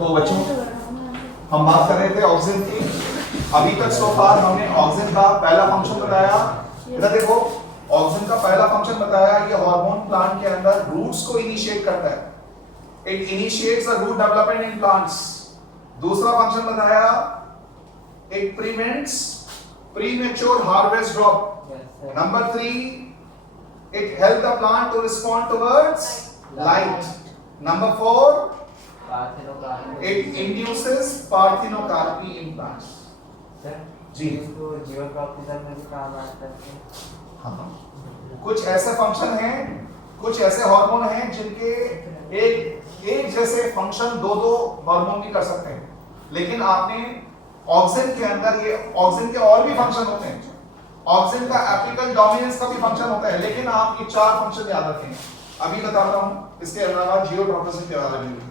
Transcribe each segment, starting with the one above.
तो बच्चों हम बात कर रहे थे ऑक्सीजन की। अभी तक सो फार हमने ऑक्सीजन का पहला फंक्शन बताया। इधर देखो, ऑक्सीजन का पहला फंक्शन बताया, ये हार्मोन प्लांट के अंदर रूट्स को इनिशिएट करता है। It initiates the root development in plants. दूसरा फंक्शन बताया, it prevents premature harvest drop. Number 3, it help the plant to respond towards light. Number 4, it induces parthenocarpy in plants. जी, जीवन प्राप्ति में भी काम आता है। हाँ, कुछ ऐसे फंक्शन हैं, कुछ ऐसे हार्मोन हैं जिनके एक जैसे फंक्शन दो हार्मोन भी कर सकते हैं, लेकिन आपने ऑक्सीजन के अंदर ये ऑक्सीजन के और भी फंक्शन होते हैं। ऑक्सीजन का एपिकल डोमिनेंस का भी फंक्शन होता है, लेकिन आप ये 4 फंक्शन याद रखें। अभी बताता हूँ, इसके अलावा जियोट्रॉपिज्म के बारे में।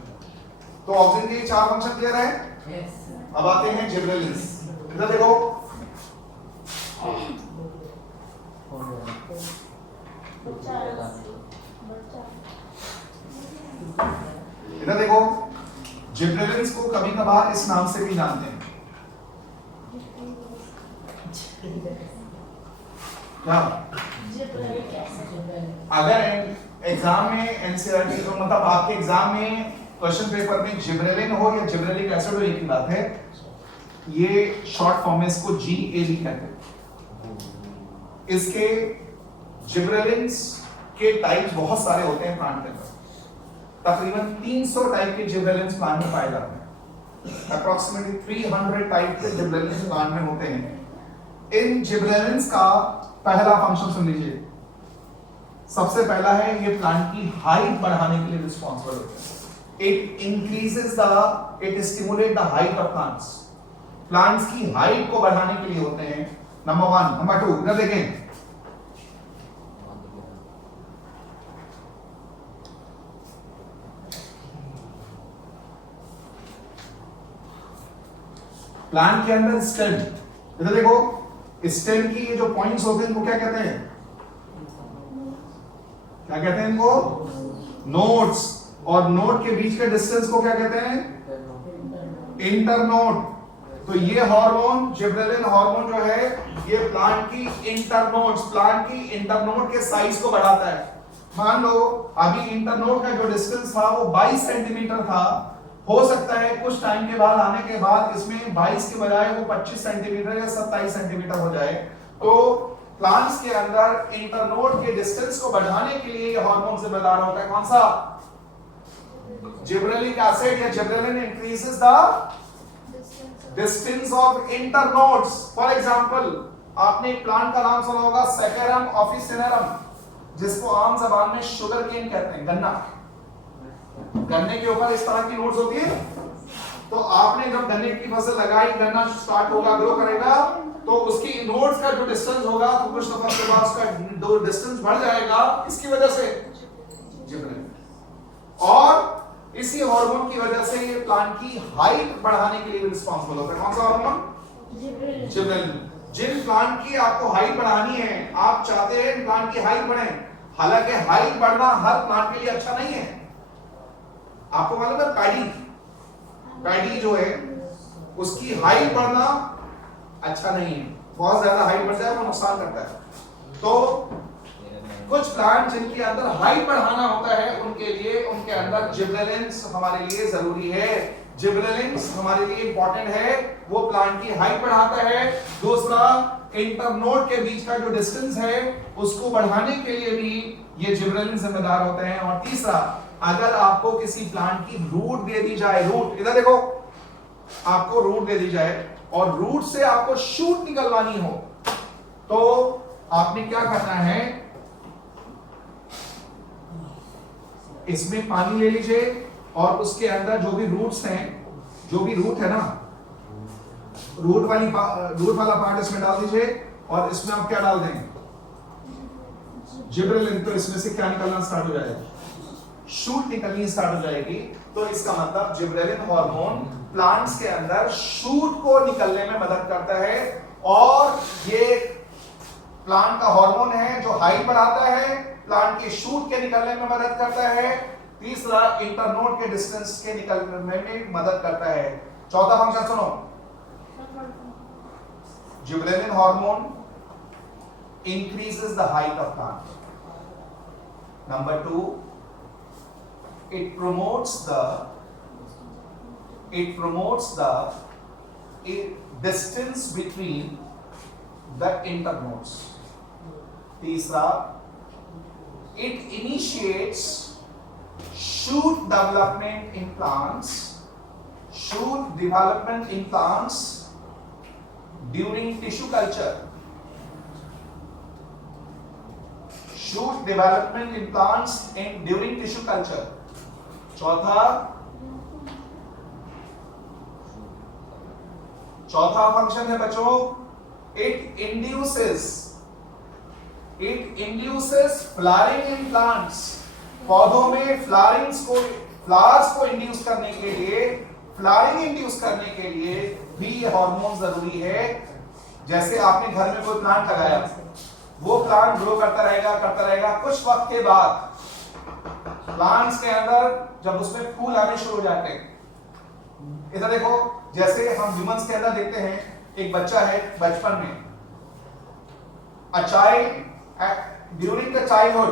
तो ऑक्सीजन के 4 फंक्शन क्लियर है? Yes. अब आते हैं जिबरेलिंस। इधर देखो, इधर देखो, जिबरेलिंस को कभी कभार इस नाम से भी जानते हैं। क्या? अगर एग्जाम में एनसीईआरटी तो मतलब आपके एग्जाम में क्वेश्चन पेपर में जिब्रेलिन हो या जिब्रेलिक एसिड हो, एक ही बात है। ये शॉर्ट फॉर्म में इसको जीएबी कहते हैं। इसके जिब्रेलिन्स के टाइप्स बहुत सारे होते हैं प्लांट के अंदर। तकरीबन 300 टाइप के जिब्रेलिन्स प्लांट में पाए जाते हैं। अप्रॉक्सीमेटली 300 टाइप के जिब्रेलिन्स प्लांट में होते हैं। इन जिब्रेलिन्स का पहला फंक्शन सुन लीजिए। सबसे पहला है, ये प्लांट की हाइट बढ़ाने के लिए रिस्पॉन्सिबल होते हैं। It increases the it stimulate the height of plants. Plants की हाइट को बढ़ाने के लिए होते हैं। नंबर 1। नंबर 2, इधर देखें, प्लांट के अंदर स्टेम। इधर देखो, स्टेम की ये जो पॉइंट्स होते हैं इनको क्या कहते हैं? क्या कहते हैं इनको? नोड्स। और नोड के बीच के डिस्टेंस को क्या कहते हैं? इंटरनोड। तो ये हार्मोन जिब्रेलिन हार्मोन जो है, ये प्लांट की इंटरनोड्स, प्लांट की इंटरनोड के साइज को बढ़ाता है। मान लो अभी इंटरनोड का जो डिस्टेंस था वो 22 सेंटीमीटर था। हो सकता है कुछ टाइम के बाद आने के बाद इसमें 22 के बजाय वो 25 सेंटीमीटर या 27 सेंटीमीटर हो जाए। तो प्लांट्स के अंदर इंटरनोड के डिस्टेंस को बढ़ाने के लिए ये हार्मोन जिम्मेदार होता है। कौन सा? जिब्रेलिक एसिड या gibberellin increases the distance of internodes. For example, आपने एक प्लांट का नाम सुना होगा, सैकरम ऑफिसिनेरम, जिसको आम जबान में शुगर केन कहते हैं, गन्ना। गन्ने के ऊपर इस तरह की नोट्स होती है। तो आपने जब गन्ने की फसल लगाई, गन्ना स्टार्ट होगा, ग्रो करेगा, तो उसकी नोट्स का जो डिस्टेंस होगा, तो कुछ समय के बाद उसका दो डिस्टेंस बढ़ जाएगा। इसकी वजह से जिब्रेलिन, और इसी हार्मोन की वजह से ये प्लांट की हाइट बढ़ाने के लिए रिस्पांसिबल होता है। कौन सा हार्मोन? जिब्रेलिन। जिन प्लांट की आपको हाइट बढ़ानी है, आप चाहते हैं प्लांट की हाइट बढ़े, हालांकि हाइट बढ़ना हर प्लांट के लिए अच्छा नहीं है। आपको मालूम है पैडी जो है उसकी हाइट बढ़ना अच्छा नहीं है। बहुत ज्यादा हाइट बढ़ जाए वो नुकसान करता है। तो कुछ प्लांट जिनके अंदर हाइट बढ़ाना होता है, उनके लिए उनके अंदर जिब्रेलिन्स हमारे लिए जरूरी है। जिब्रेलिन्स हमारे लिए इंपॉर्टेंट है, वो प्लांट की हाइट बढ़ाता है। दूसरा, इंटरनोड के बीच का जो डिस्टेंस है उसको बढ़ाने के लिए भी ये जिब्रेलिन जिम्मेदार होते हैं। और तीसरा, अगर आपको किसी प्लांट की रूट दे दी जाए, रूट, इधर देखो, आपको रूट दे दी जाए और रूट से आपको शूट निकलवानी हो, तो आपने क्या करना है, इसमें पानी ले लीजिए और उसके अंदर जो भी रूट्स हैं, जो भी रूट है ना, रूट वाला पार्ट इसमें डाल दीजिए और इसमें आप क्या डाल देंगे? जिब्रेलिन। तो इसमें से क्या निकलना स्टार्ट हो जाएगा? शूट निकलनी स्टार्ट हो जाएगी। तो इसका मतलब जिब्रेलिन हार्मोन प्लांट्स के अंदर शूट को निकलने में मदद करता है। और ये प्लांट का हार्मोन है जो हाइट बढ़ाता है, प्लांट के शूट के निकलने में मदद करता है। तीसरा इंटरनोड के डिस्टेंस के निकलने में मदद करता है। चौथा फंक्शन सुनो, gibberellin hormone increases the height of plant. Number 2, it promotes the distance between the internodes. तीसरा, it initiates shoot development in plants during tissue culture. Shoot development in plants during tissue culture. चौथा function है बच्चों, it induces flowering in plants. पौधों में flowers को induce करने के लिए, फ्लावरिंग इंड्यूस करने के लिए भी ये हार्मोन जरूरी है। जैसे आपने घर में कोई प्लांट लगाया, वो प्लांट ग्रो करता रहेगा, कुछ वक्त के बाद प्लांट्स के अंदर जब उसमें फूल आने शुरू हो जाते हैं, इधर देखो, जैसे हम ह्यूमंस के अंदर देखते हैं, एक बच्चा है बचपन में, a child during the childhood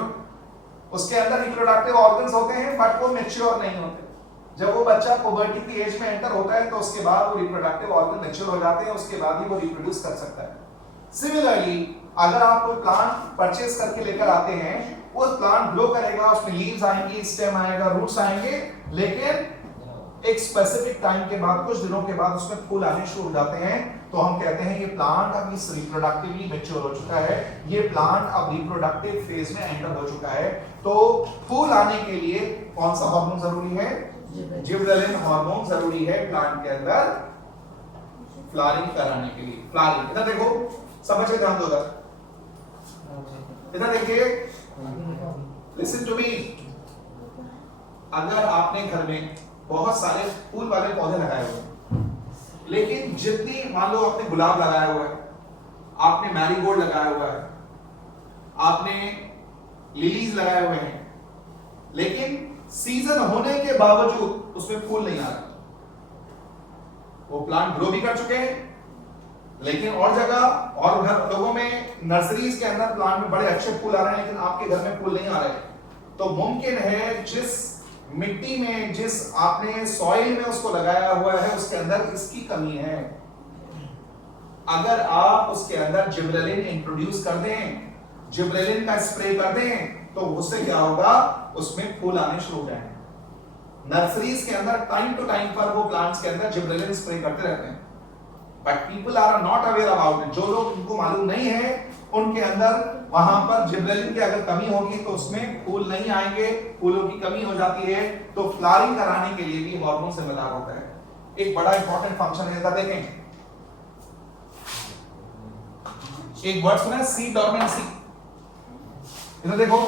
उसके अंदर रिप्रोडक्टिव ऑर्गन्स होते हैं बट वो मैच्योर नहीं होते। जब वो बच्चा पुबर्टी की एज में एंटर होता है तो उसके बाद वो रिप्रोडक्टिव ऑर्गन मैच्योर हो जाते हैं, उसके बाद ही वो रिप्रोड्यूस कर सकता है। सिमिलरली अगर आप कोई प्लांट परचेज करके लेकर आते हैं, वो प्लांट ग्रो करेगा, उसमें लीव्स आएंगी, स्टेम आएगा, रूट्स आएंगे, लेकिन एक स्पेसिफिक टाइम के बाद, कुछ दिनों के बाद उसमें फूल आने शुरू हो जाते हैं, तो हम कहते हैं ये प्लांट अब इस रिप्रोडक्टिवली मैच्योर हो चुका है, ये प्लांट अब रिप्रोडक्टिव फेज में एंटर हो चुका है। तो फूल आने के लिए कौन सा हार्मोन जरूरी है? जिबरेलिन हार्मोन जरूरी है प्लांट के अंदर फ्लावरिंग कराने के लिए। फ्लावरिंग, इधर देखो, समझ के ध्यान दो, इधर देखिए, लिसन टू मी। अगर आपने घर में बहुत सारे फूल वाले पौधे लगाए हुए हैं, लेकिन जितनी, मान लो आपने गुलाब लगाया हुआ है, आपने मैरीगोल्ड लगाया हुआ है, आपने लिलीज लगाए हुए हैं, लेकिन सीजन होने के बावजूद उसमें फूल नहीं आ रहा, वो प्लांट ग्रो भी कर चुके हैं, लेकिन और जगह और घर लोगों में नर्सरीज के अंदर प्लांट में बड़े अच्छे फूल आ रहे हैं, लेकिन आपके घर में फूल नहीं आ रहे, तो मुमकिन है जिस मिट्टी में, जिस आपने सॉइल में उसको लगाया हुआ है, उसके अंदर इसकी कमी है। अगर आप उसके अंदर जिबरेलिन इंट्रोड्यूस कर दें, जिबरेलिन का स्प्रे कर दें, तो उससे क्या होगा, उसमें फूल आने शुरू हो जाएंगे। नर्सरीज के अंदर टाइम टू टाइम पर वो प्लांट्स के अंदर जिबरेलिन स्प्रे करते रहते हैं, but people are not aware about it. जो लोग उनको मालूम नहीं है, उनके अंदर वहां पर जिबरेलिन की अगर कमी होगी तो उसमें फूल नहीं आएंगे, फूलों की कमी हो जाती है, तो फ्लावरिंग कराने के लिए भी हार्मोन जिम्मेदार होता है। एक बड़ा इंपॉर्टेंट फंक्शन है, देखें, एक वर्ड सुना है, सीड डॉर्मेंसी। इधर देखो,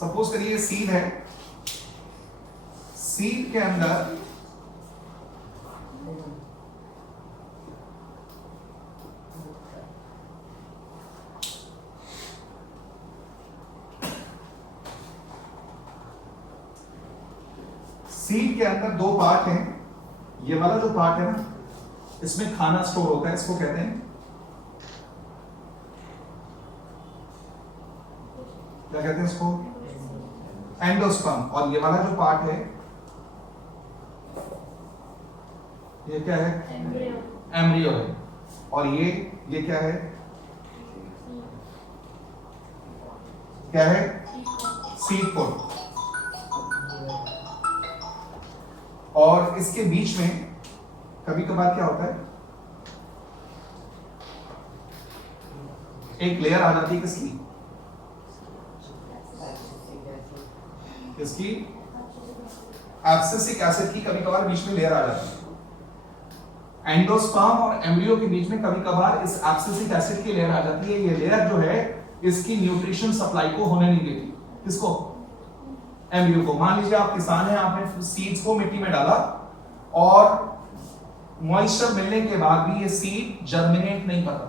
सपोज करिए सीड है, सीड के अंदर दो पार्ट हैं। ये वाला जो पार्ट है ना, इसमें खाना स्टोर होता है, इसको कहते हैं, क्या कहते हैं इसको? एंडोस्पर्म। और ये वाला जो पार्ट है, ये क्या है? एम्ब्रियो है। और ये क्या है? क्या है? सीड पोड। और इसके बीच में कभी कभार क्या होता है, एक लेयर आ जाती है, किसकी? इसकी एब्सिसिक एसिड की कभी कभार बीच में लेयर आ जाती है। एंडोस्पर्म और एम्ब्रियो के बीच में कभी कभार इस एब्सिसिक एसिड की लेयर आ जाती है। ये लेयर जो है, इसकी न्यूट्रिशन सप्लाई को होने नहीं देती। किसको? एम्ब्रियो को। मान लीजिए आप किसान हैं, आपने सीड्स को मिट्टी में डाला और मॉइस्चर मिलने के बाद भी ये सीड जर्मिनेट नहीं करता,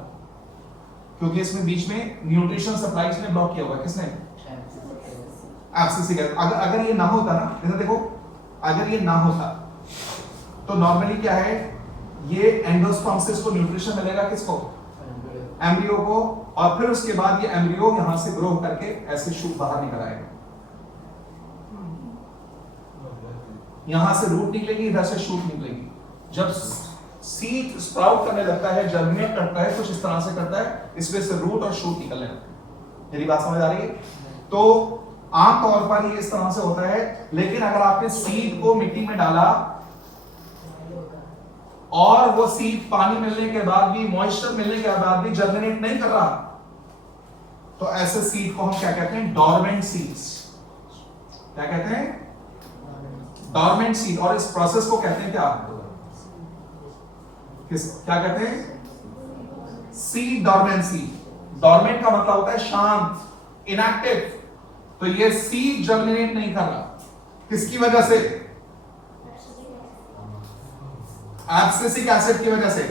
क्योंकि इसमें बीच में न्यूट्रिशन सप्लाई इसने ब्लॉक किया हुआ है। किसने? FCC gas. अगर ये ना होता ना, इधर देखो, अगर ये ना होता तो नॉर्मली क्या है, ये एंडोस्पर्म से इसको न्यूट्रिशन मिलेगा किसको? एम्ब्रियो को, और फिर उसके बाद ये एम्ब्रियो यहां से ग्रो करके ऐसे शूट बाहर निकल आएगा। यहां से रूट निकलेगी, इधर से शूट निकलेगी। जब सीड स्प्राउट करने लगता है, जर्मिनेट करता है, कुछ इस तरह से करता है, इसमें से रूट और शूट निकलने लगते हैं। मेरी बात समझ आ रही है? तो आमतौर पर ये इस तरह से होता है। लेकिन अगर आपने सीड को मिट्टी में डाला और वो सीड पानी मिलने के बाद भी, मॉइस्चर मिलने के बाद भी जर्मिनेट नहीं कर रहा, तो ऐसे सीड को हम क्या कहते हैं? Dormant seeds. क्या कहते हैं? Dormant seed. और इस प्रोसेस को कहते हैं क्या? क्या कहते हैं? Seed dormancy. डॉर्मेंट का मतलब होता है शांत, इनएक्टिव। तो ये सीड जर्मिनेट नहीं कर रहा, किसकी वजह से? एब्सिसिक एसिड की वजह से।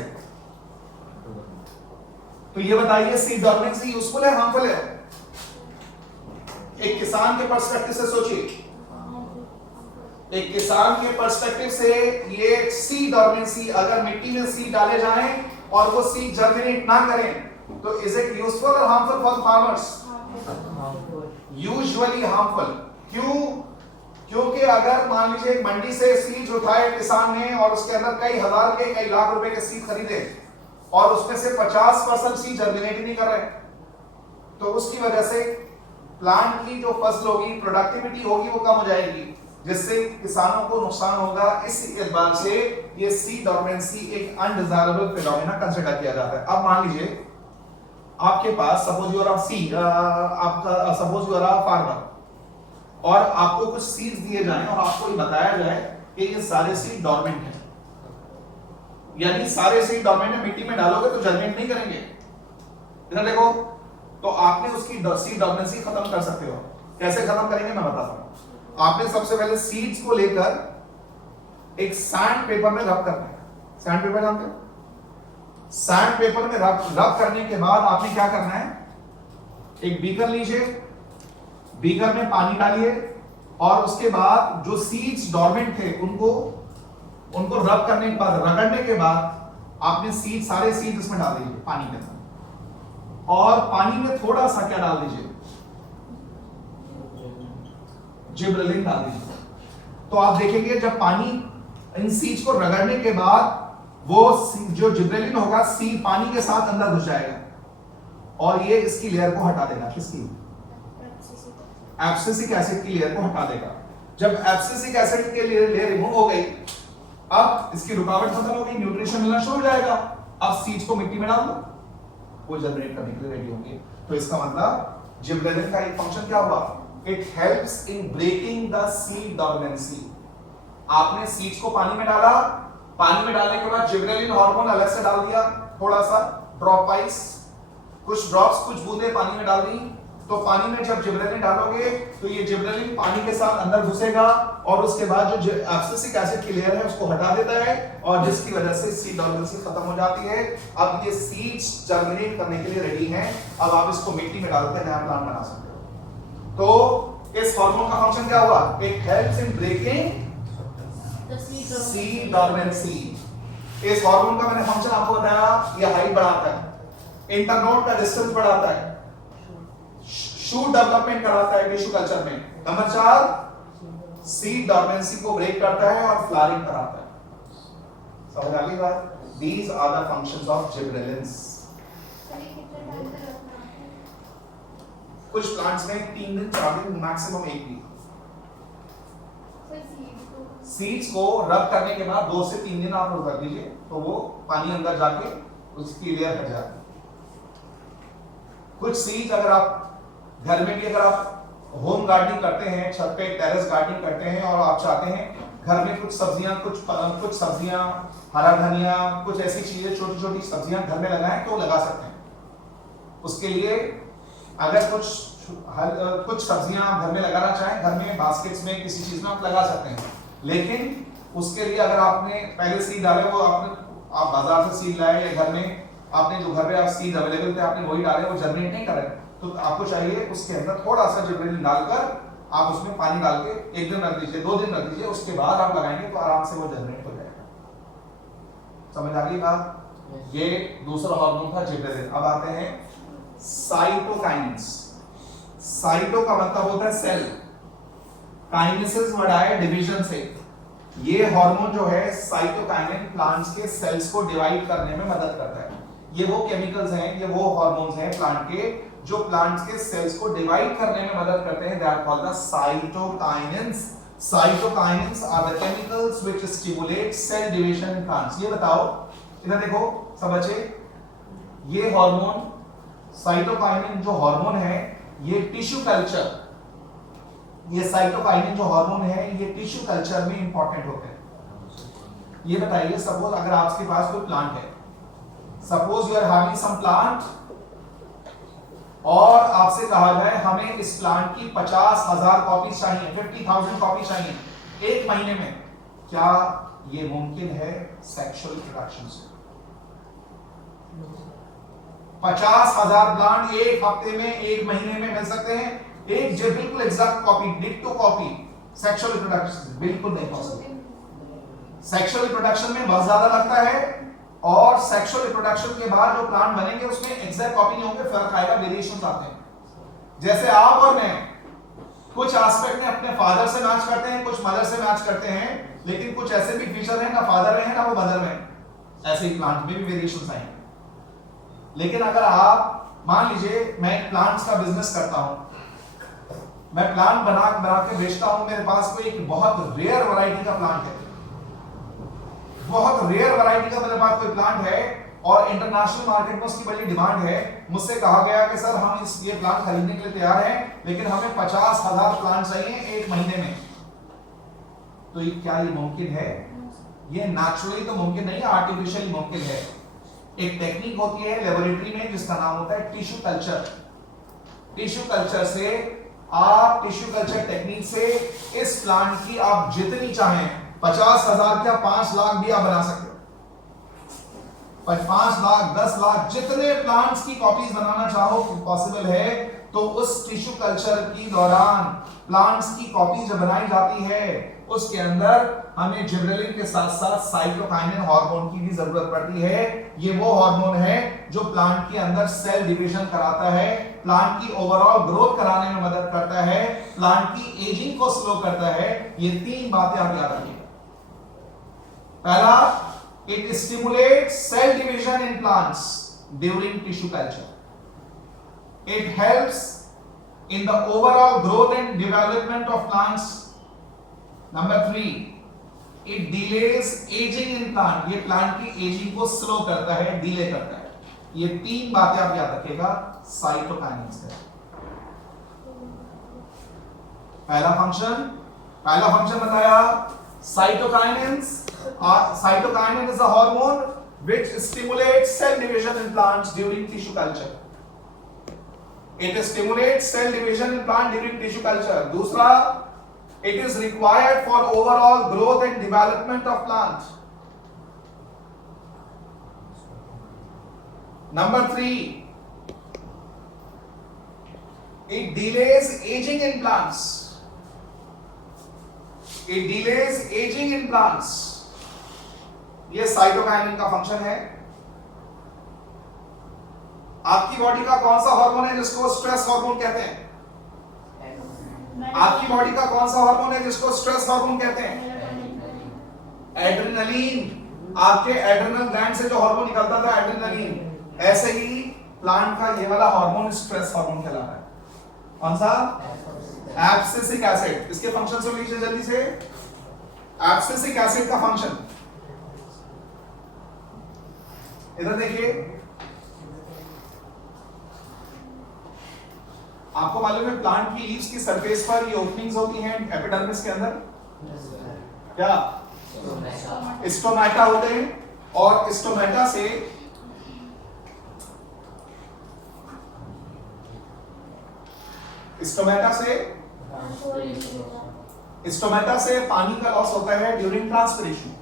तो ये बताइए, सीड डॉर्मेंसी यूजफुल है, हार्मफुल है? एक किसान के पर्सपेक्टिव से सोचिए, एक किसान के पर्सपेक्टिव से ये सीड डॉर्मेंसी, अगर मिट्टी में सीड डाले जाएं और वो सीड जर्मिनेट ना करें, तो इज इट यूजफुल और harmful for farmers? Usually harmful. क्यों? क्योंकि अगर मान लीजिए एक मंडी से सीड उठाए किसान ने और उसके अंदर कई हजार के, कई लाख रुपए के सीड खरीदे और उसमें से 50% सीड जर्मिनेट ही नहीं कर रहे, तो उसकी वजह से प्लांट की जो फसल होगी, प्रोडक्टिविटी होगी, वो कम हो जाएगी, जिससे किसानों को नुकसान होगा। इस एतबार से ये सीड डॉर्मेंसी एक अनडिजायरेबल फिनोमेना कंसीडर किया जाता है। अब मान लीजिए आपके पास, सपोज यू आर फार्मर, और आपको कुछ सीड्स दिए जाएं और आपको ये बताया जाए कि ये सारे सीड डॉर्मेंट हैं, यानी सारे सीड डॉर्मेंट है, मिट्टी में डालोगे तो जर्मिनेट नहीं करेंगे। इधर देखो, तो आपने उसकी सीड डॉर्मेंसी खत्म कर सकते हो। कैसे खत्म करेंगे मैं बताता हूं। आपने सबसे पहले सीड्स को लेकर एक सैंड पेपर में रब करना है। सैंड पेपर जानते हो? सैंड पेपर में रब करने के बाद आपने क्या करना है, एक बीकर लीजिए, बीकर में पानी डालिए, और उसके बाद जो सीड्स डॉर्मेंट थे उनको रब करने के बाद, रगड़ने के बाद आपने सीड, सारे सीड इसमें डाल दीजिए पानी के अंदर, और पानी में थोड़ा सा क्या डाल दीजिए? जिब्रेलिन डाल दीजिए। तो आप देखेंगे जब पानी इन सीड्स को रगड़ने के बाद वो जो जिब्रेलिन होगा, सीड पानी के साथ अंदर घुस जाएगा और ये इसकी लेयर को हटा देगा। किसकी? एब्सिसिक एसिड की लेयर को हटा देगा। जब एब्सिसिक एसिड की लेयर रिमूव हो गई, अब इसकी रुकावट खत्म हो गई, न्यूट्रिशन मिलना शुरू हो जाएगा। अब सीड्स को मिट्टी में डाल दो, वो जनरेट करने के लिए रेडी होंगे। तो इसका मतलब जिब्रेलिन का एक फंक्शन क्या हुआ? It helps in breaking the seed dormancy. आपने सीड्स को पानी में डाला, पानी में डालने के बाद जिब्रेलिन हार्मोन अलग से डाल दिया, थोड़ा सा ड्रॉप वाइज, कुछ ड्रॉप्स, कुछ बूंदे पानी में डाल दी। तो पानी में जब जिब्रेलिन डालोगे तो ये जिब्रेलिन पानी के साथ अंदर घुसेगा और उसके बाद जो एब्सिसिक एसिड की लेयर है उसको हटा देता है, और जिसकी वजह से सीड डॉर्मेंसी खत्म हो जाती है। अब ये सीड्स जर्मिनेट करने के लिए रेडी हैं। अब आप इसको मिट्टी में डालकर नया प्लांट बना सकते हो। तो इस हार्मोन का फंक्शन क्या हुआ? It helps in breaking seed dormancy. इस हार्मोन का मैंने फंक्शन आपको बताया, ये हाइट बढ़ाता है, इंटरनोड का डिस्टेंस बढ़ाता है, शूट डेवलपमेंट कराता है टिश्यू कल्चर में। नंबर 4, सीड डॉर्मेंसी को ब्रेक करता है और फ्लावरिंग कराता है। समझ आ गई बात? These are the functions of gibberellins. कुछ प्लांट्स में 3 दिन 4 दिन मैक्सिमम 1 वीक। सीड्स को रब करने के बाद 2 से 3 दिन आप रख दीजिए, तो वो पानी अंदर जाके उसकी लेयर हट जाती है। कुछ सीड्स अगर आप घर में भी, अगर आप होम गार्डनिंग करते हैं, छत पे टेरेस गार्डनिंग करते हैं और आप चाहते हैं घर में कुछ सब्जियां, कुछ सब्जियां, हरा धनिया, कुछ ऐसी चीजें, छोटी छोटी सब्जियां घर में लगाएं तो लगा सकते हैं। उसके लिए अगर कुछ सब्जियां आप घर में लगाना चाहें, घर में बास्केट्स में किसी चीज में आप लगा सकते हैं। लेकिन उसके लिए अगर आपने पहले सीड डाले, वो आप बाजार से सीड लाए या घर में आपने जो घर पे आप सीड अवेलेबल थे आपने वही डाले, वो जनरेट नहीं कर रहे, तो आपको चाहिए उसके अंदर थोड़ा सा जिब्रेलिन डालकर आप उसमें पानी डाल के 1 दिन रख दीजिए, 2 दिन रख दीजिए, उसके बाद आप लगाएंगे तो आराम से वो जनरेट हो जाएगा। समझ आ गई बात? ये दूसरा हार्मोन था जिब्रेलिन। अब आते हैं साइटोकाइनेंस। साइटो का मतलब होता है सेल, काइनेसिस वर्ड आया डिवीजन से। ये हार्मोन जो है साइटोकाइनेन प्लांट्स के सेल्स को डिवाइड करने में मदद करता है। ये वो केमिकल्स हैं, ये वो हार्मोन्स हैं प्लांट के जो प्लांट्स के सेल्स को डिवाइड करने में मदद करते हैं। They are called the cytokinins. Cytokinins are the chemicals which stimulate cell division in plants. ये बताओ, इधर देखो सब बच्चे, ये हार्मोन साइटोकाइनेन जो हार्मोन है ये टिश्यू कल्चर, ये साइटोकाइनेन जो हार्मोन है ये टिश्यू कल्चर में इंपॉर्टेंट होते हैं। ये बताइए, सपोज अगर आपके पास कोई प्लांट है, suppose you are having some plant और आपसे कहा जाए हमें इस प्लांट की 50,000 कॉपी चाहिए, 50,000 कॉपी चाहिए 1 महीने में, क्या ये मुमकिन है सेक्सुअल रिप्रोडक्शन से? 50,000 प्लांट 1 हफ्ते में 1 महीने में मिल सकते हैं? एक जो बिल्कुल एग्जैक्ट कॉपी, डिक्टो कॉपी सेक्सुअल रिप्रोडक्शन बिल्कुल नहीं पॉसिबल। सेक्सुअल रिप्रोडक्शन में बहुत ज्यादा लगता है और सेक्सुअल रिप्रोडक्शन के बाद जो प्लांट बनेंगे उसमें एग्जैक्ट कॉपी नहीं होंगे, फर्क आएगा, वेरिएशंस आते हैं। जैसे आप और मैं कुछ एस्पेक्ट में अपने फादर से मैच करते हैं, कुछ मदर से मैच करते हैं, लेकिन कुछ ऐसे भी फीचर हैं ना फादर में है ना वो मदर में, ऐसे ही प्लांट में भी वेरिएशंस आएंगे। लेकिन अगर आप मान लीजिए मैं प्लांट्स का बिजनेस करता हूं, मैं प्लांट बना के बेचता हूं, मेरे पास कोई एक बहुत रेयर वैरायटी का प्लांट है, बहुत रेयर वैरायटी का मेरे पास कोई प्लांट है और इंटरनेशनल मार्केट में उसकी बड़ी डिमांड है। मुझसे कहा गया कि सर हम ये प्लांट खरीदने के लिए तैयार हैं, लेकिन हमें 50,000 प्लांट चाहिए 1 महीने में। तो ये क्या ये मुमकिन है? ये नेचुरली तो मुमकिन नहीं है, आर्टिफिशियली मुमकिन है। एक टेक्निक होती है लेबोरेटरी में जिसका नाम होता है टिश्यू कल्चर। टिश्यू कल्चर से आप टिश्यू कल्चर टेक्निक से इस प्लांट की आप जितनी चाहें 50,000 क्या 5 लाख भी आप बना सकते हो। 5 लाख 10 लाख जितने प्लांट्स की कॉपीज बनाना चाहो पॉसिबल है। तो उस टिश्यू कल्चर की दौरान प्लांट्स की कॉपी जब बनाई जाती है उसके अंदर हमें जिब्रेलिन के साथ साथ साइटोकाइनेन हार्मोन की भी जरूरत पड़ती है। ये वो हार्मोन है जो प्लांट के अंदर सेल डिवीजन कराता है, प्लांट की ओवरऑल ग्रोथ कराने में मदद करता है, प्लांट की एजिंग को स्लो करता है। ये 3 बातें आप याद रखिए। पहला, it stimulates cell division in plants during tissue culture. It helps in the overall growth and development of plants. Number 3, it delays aging in plant. ये प्लांट की एजिंग को स्लो करता है, डिले करता है। ये 3 बातें आप याद रखिएगा साइटोकाइनेंस का। पहला फंक्शन बताया cytokinins. Cytokinin is a hormone which stimulates cell division in plants during tissue culture. It stimulates cell division in plant during tissue culture. दूसरा, it is required for overall growth and development of plant. Number 3, it delays aging in plants. It delays aging in plants. ये cytokinin का function है। आपकी body का कौन सा hormone है जिसको स्ट्रेस हार्मोन कहते हैं? आपकी बॉडी का कौन सा हार्मोन है जिसको स्ट्रेस हार्मोन कहते हैं? एड्रेनलिन। आपके एड्रेनल ग्लैंड से जो हार्मोन निकलता था एड्रेनलिन, ऐसे ही प्लांट का ये वाला हार्मोन स्ट्रेस हार्मोन कहलाता है। कौन सा? Abscisic acid. इसके फंक्शन से लीजिए जल्दी से। एब्सिसिक एसिड का फंक्शन इधर देखिए, आपको मालूम है प्लांट की लीव्स की सरफेस पर ये ओपनिंग्स होती हैं एपिडर्मिस के अंदर, क्या स्टोमेटा होते हैं, और स्टोमेटा से पानी का लॉस होता है ड्यूरिंग ट्रांसपिरेशन।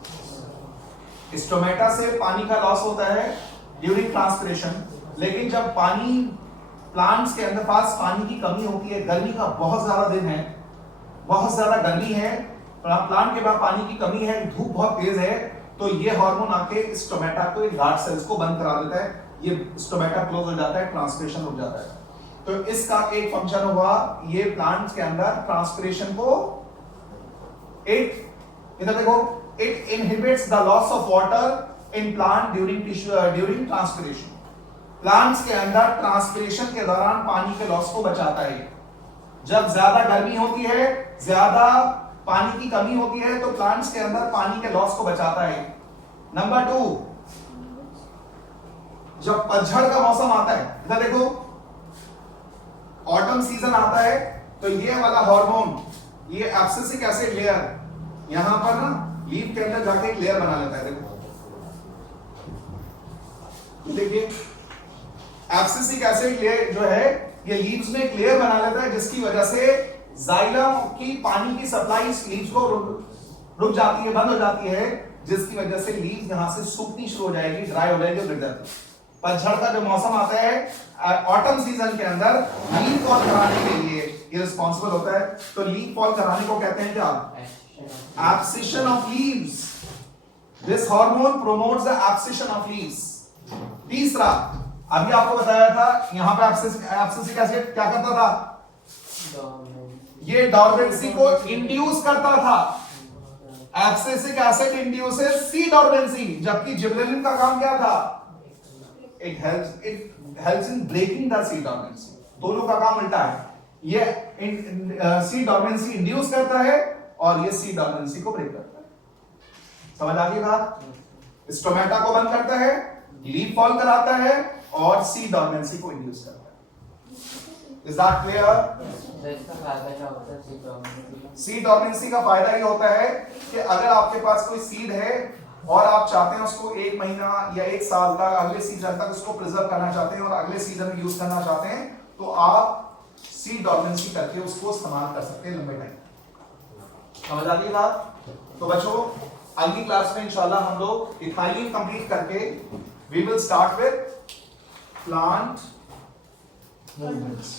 स्टोमेटा से पानी का लॉस होता है ड्यूरिंग ट्रांसपिरेशन। लेकिन जब पानी प्लांट्स के अंदर पास पानी की कमी होती है, गर्मी का बहुत ज्यादा दिन है, बहुत ज्यादा गर्मी है, प्लांट के पास पानी की कमी है, धूप बहुत तेज है, तो ये हार्मोन आके स्टोमेटा को, गार्ड सेल्स को बंद करा देता है, ये स्टोमेटा क्लोज हो जाता है, ट्रांसपिरेशन रुक जाता है। तो इसका एक फंक्शन हुआ, ये प्लांट्स के अंदर ट्रांसपिरेशन को इधर देखो, it inhibits the loss of water in plant during transpiration. Plants के अंदर ट्रांसपिरेशन के दौरान पानी के लॉस को बचाता है। जब ज्यादा गर्मी होती है, ज्यादा पानी की कमी होती है, तो प्लांट्स के अंदर पानी के लॉस को बचाता है। नंबर 2, जब पतझड़ का मौसम आता है, इधर देखो, ऑटम सीजन आता है, तो ये वाला हार्मोन, ये एब्सिसिक एसिड लेयर यहां पर ना लीफ के अंदर जाके एक लेयर बना लेता है। देखिए एब्सिसिक एसिड लेयर जो है, ये लीव्स में एक लेयर बना लेता है, जिसकी वजह से जाइलम की पानी की सप्लाई लीव्स को रुक जाती है, बंद हो जाती है, जिसकी वजह से लीव्स यहां से सूखनी शुरू हो जाएगी, ड्राई हो जाएगी, गिर जाती है। पतझड़ का जो मौसम आता है ऑटम सीजन के अंदर, लीफ फॉल कराने के लिए ये रिस्पांसिबल होता है। तो लीफ फॉल कराने को कहते हैं क्या? Abscission of leaves. This hormone promotes the abscission of leaves. तीसरा, अभी आपको बताया था, यहां पे एब्सिसिक एसिड क्या करता था? ये डॉर्मेंसी को इंड्यूस करता था। एब्सिसिक एसिड इंड्यूसेस सी डॉर्मेंसी, जबकि जिबरेलिन का काम क्या था? It helps in breaking the sea dormancy. दोनों का काम उल्टा है। ये सी डॉर्मेंसी इंड्यूस करता है और ये सी डॉर्मेंसी को ब्रेक करता है। समझ आ गई बात? स्टोमेटा को बंद करता है, लीफ फॉल कराता है और सी डॉर्मेंसी को इंड्यूस करता है। Is that clear? Seed dormancy का फायदा ये होता है कि अगर आपके पास कोई सीड है और आप चाहते हैं उसको 1 महीना या 1 साल तक, अगले सीजन तक उसको प्रिजर्व करना चाहते हैं और अगले सीजन में यूज करना चाहते हैं, तो आप सीड डॉर्मेंसी करके उसको इस्तेमाल कर सकते हैं लंबे टाइम। समझ आती है बात? तो बच्चों, अगली क्लास में इंशाल्लाह हम लोग इथाइलिन कंप्लीट करके we will start with plant movements.